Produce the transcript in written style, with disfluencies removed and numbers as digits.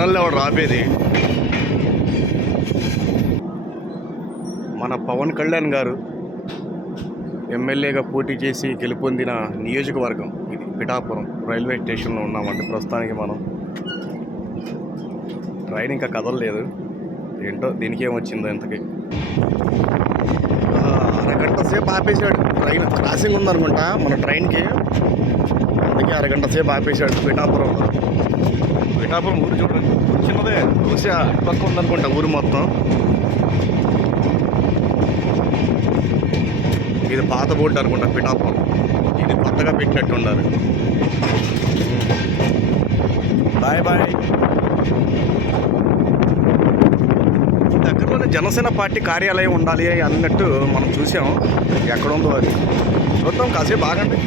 మనల్ని ఎవడు రాపేది? మన పవన్ కళ్యాణ్ గారు ఎమ్మెల్యేగా పోటీ చేసి గెలుపొందిన నియోజకవర్గం ఇది పిఠాపురం రైల్వే స్టేషన్లో ఉన్నామండి ప్రస్తుతానికి. మనం ట్రైన్ ఇంకా కదలలేదు, ఏంటో దీనికి ఏమొచ్చిందో ఇంతకీ. అరగంట సేపు ఆపేశాడు, ట్రైన్ క్రాసింగ్ ఉందనుకుంటా మన ట్రైన్కి, అందుకే అరగంట సేపు ఆపేశాడు పిఠాపురంలో. పిఠాపురం ఊరు చూడండి, ఊరు చిన్నదే, బహుశా పక్క ఉందనుకుంటా ఊరు మొత్తం. ఇది పాత బోర్డు అనుకుంటా పిఠాపురం, ఇది కొత్తగా పెట్టినట్టు ఉండాలి. Bye bye. దగ్గరలోనే జనసేన పార్టీ కార్యాలయం ఉండాలి అన్నట్టు మనం చూసాం, ఎక్కడ ఉందో అది చూద్దాం, కాసేపు ఆగండి.